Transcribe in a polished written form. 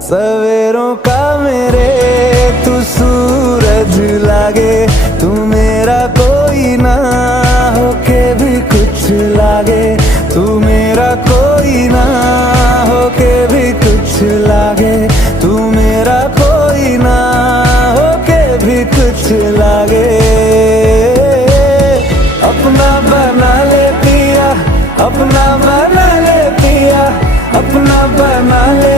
सवेरों का मेरे तू सूरज लागे, तू मेरा कोई ना होके भी कुछ लागे, तू मेरा कोई ना होके भी कुछ लागे, तू मेरा कोई ना होके भी कुछ लागे। अपना बना ले पिया, अपना बना ले पिया, अपना बना ले